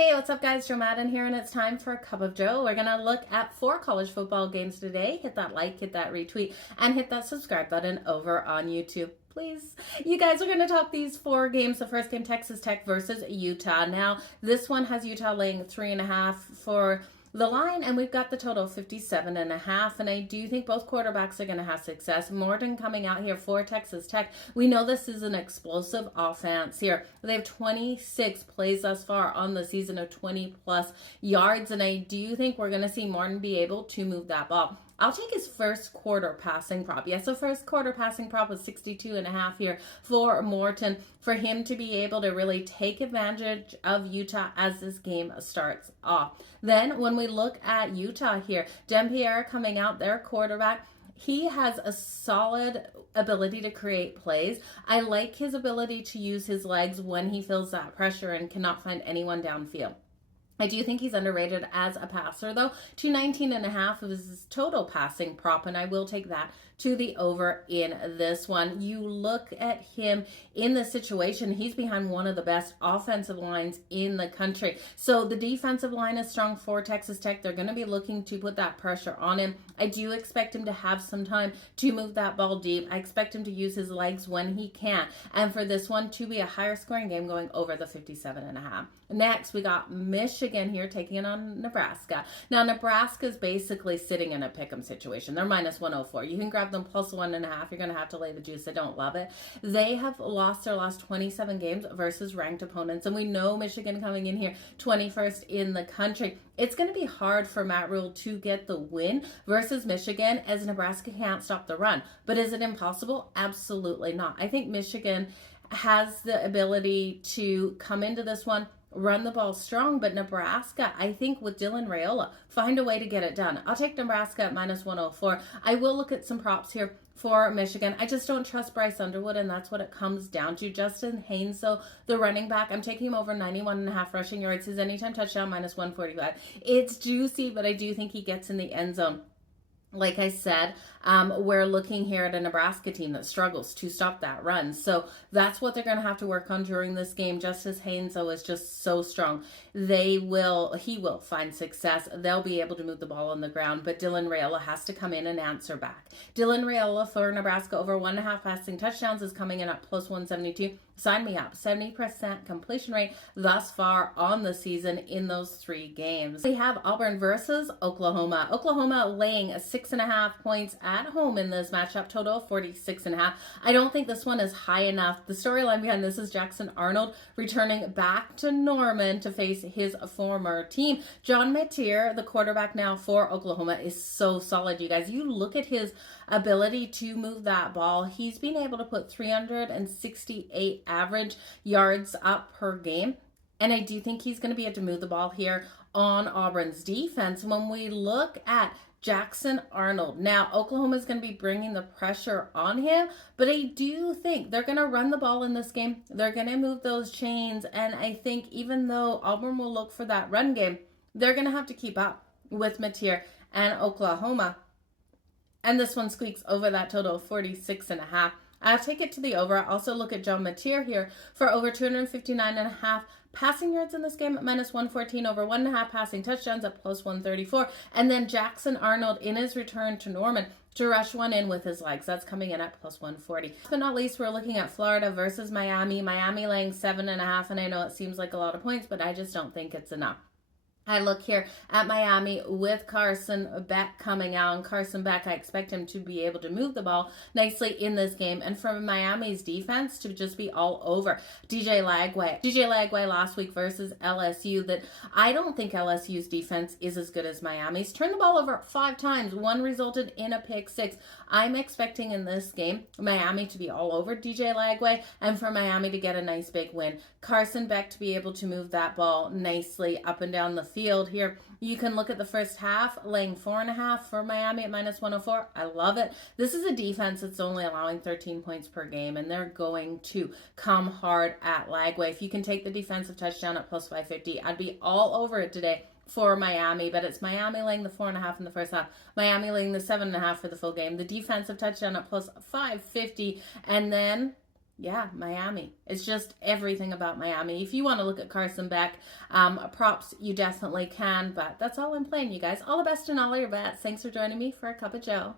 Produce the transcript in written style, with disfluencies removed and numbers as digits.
Hey, what's up guys? Jo Madden here, and it's time for a Cup of Joe. We're going to look at 4 college football games today. Hit that like, hit that retweet, and hit that subscribe button over on YouTube. Please. You guys are going to talk these 4 games. The first game, Texas Tech versus Utah. Now, this one has Utah laying 3.5 for the line, and we've got the total 57.5, and I do think both quarterbacks are going to have success. Morton coming out here for Texas Tech. We know this is an explosive offense here. They have 26 plays thus far on the season of 20 plus yards, and I do think we're going to see Morton be able to move that ball. I'll take his first quarter passing prop. Yes, so first quarter passing prop was 62.5 here for Morton, for him to be able to really take advantage of Utah as this game starts off. Then when we look at Utah here, Dempierre coming out, their quarterback, he has a solid ability to create plays. I like his ability to use his legs when he feels that pressure and cannot find anyone downfield. I do think he's underrated as a passer, though. 219.5 is his total passing prop, and I will take that to the over in this one. You look at him in this situation, he's behind one of the best offensive lines in the country. So the defensive line is strong for Texas Tech. They're going to be looking to put that pressure on him. I do expect him to have some time to move that ball deep. I expect him to use his legs when he can. And for this one to be a higher scoring game, going over the 57.5. Next, we got Michigan here taking it on Nebraska. Now, Nebraska's basically sitting in a pick'em situation. They're minus 104. You can grab them plus 1.5. You're going to have to lay the juice. I don't love it. They have lost their last 27 games versus ranked opponents. And we know Michigan coming in here 21st in the country. It's going to be hard for Matt Rhule to get the win versus Michigan, as Nebraska can't stop the run. But is it impossible? Absolutely not. I think Michigan has the ability to come into this one, run the ball strong, but Nebraska, I think with Dylan Raiola, find a way to get it done. I'll take Nebraska at minus 104. I will look at some props here for Michigan. I just don't trust Bryce Underwood, and that's what it comes down to. Justin Haynes, so the running back, I'm taking him over 91.5 rushing yards. His anytime touchdown, minus 145. It's juicy, but I do think he gets in the end zone. Like I said, we're looking here at a Nebraska team that struggles to stop that run. So that's what they're going to have to work on during this game. Justice Haynes, though, is just so strong. He will find success. They'll be able to move the ball on the ground, but Dylan Raiola has to come in and answer back. Dylan Raiola for Nebraska over 1.5 passing touchdowns is coming in at plus 172. Sign me up. 70% completion rate thus far on the season in those 3 games. We have Auburn versus Oklahoma. Oklahoma laying 6.5 points at home in this matchup, total 46.5. I don't think this one is high enough. The storyline behind this is Jackson Arnold returning back to Norman to face his former team. John Metier, the quarterback now for Oklahoma, is so solid, you guys. You look at his ability to move that ball. He's been able to put 368 average yards up per game. And I do think he's going to be able to move the ball here on Auburn's defense. When we look at Jackson Arnold, now Oklahoma is going to be bringing the pressure on him, but I do think they're going to run the ball in this game. They're going to move those chains, and I think even though Auburn will look for that run game, they're going to have to keep up with Metier and Oklahoma. And this one squeaks over that total of 46.5. I'll take it to the over. I'll also look at Joe Metier here for over 259.5 passing yards in this game at minus 114, over 1.5 passing touchdowns at plus 134. And then Jackson Arnold in his return to Norman to rush one in with his legs. That's coming in at plus 140. Last but not least, we're looking at Florida versus Miami. Miami laying 7.5, and I know it seems like a lot of points, but I just don't think it's enough. I look here at Miami with Carson Beck coming out. And Carson Beck, I expect him to be able to move the ball nicely in this game. And for Miami's defense to just be all over DJ Lagway last week versus LSU, that I don't think LSU's defense is as good as Miami's. Turned the ball over 5 times. One resulted in a pick 6. I'm expecting in this game Miami to be all over DJ Lagway and for Miami to get a nice big win. Carson Beck to be able to move that ball nicely up and down the field here. You can look at the first half, laying 4.5 for Miami at minus 104. I love it. This is a defense that's only allowing 13 points per game, and they're going to come hard at Lagway. If you can take the defensive touchdown at plus 550, I'd be all over it today for Miami, but it's Miami laying the 4.5 in the first half, Miami laying the 7.5 for the full game, the defensive touchdown at plus 550, and then Yeah, Miami. It's just everything about Miami. If you want to look at Carson Beck, props, you definitely can. But that's all I'm playing, you guys. All the best in all of your bets. Thanks for joining me for a cup of Joe.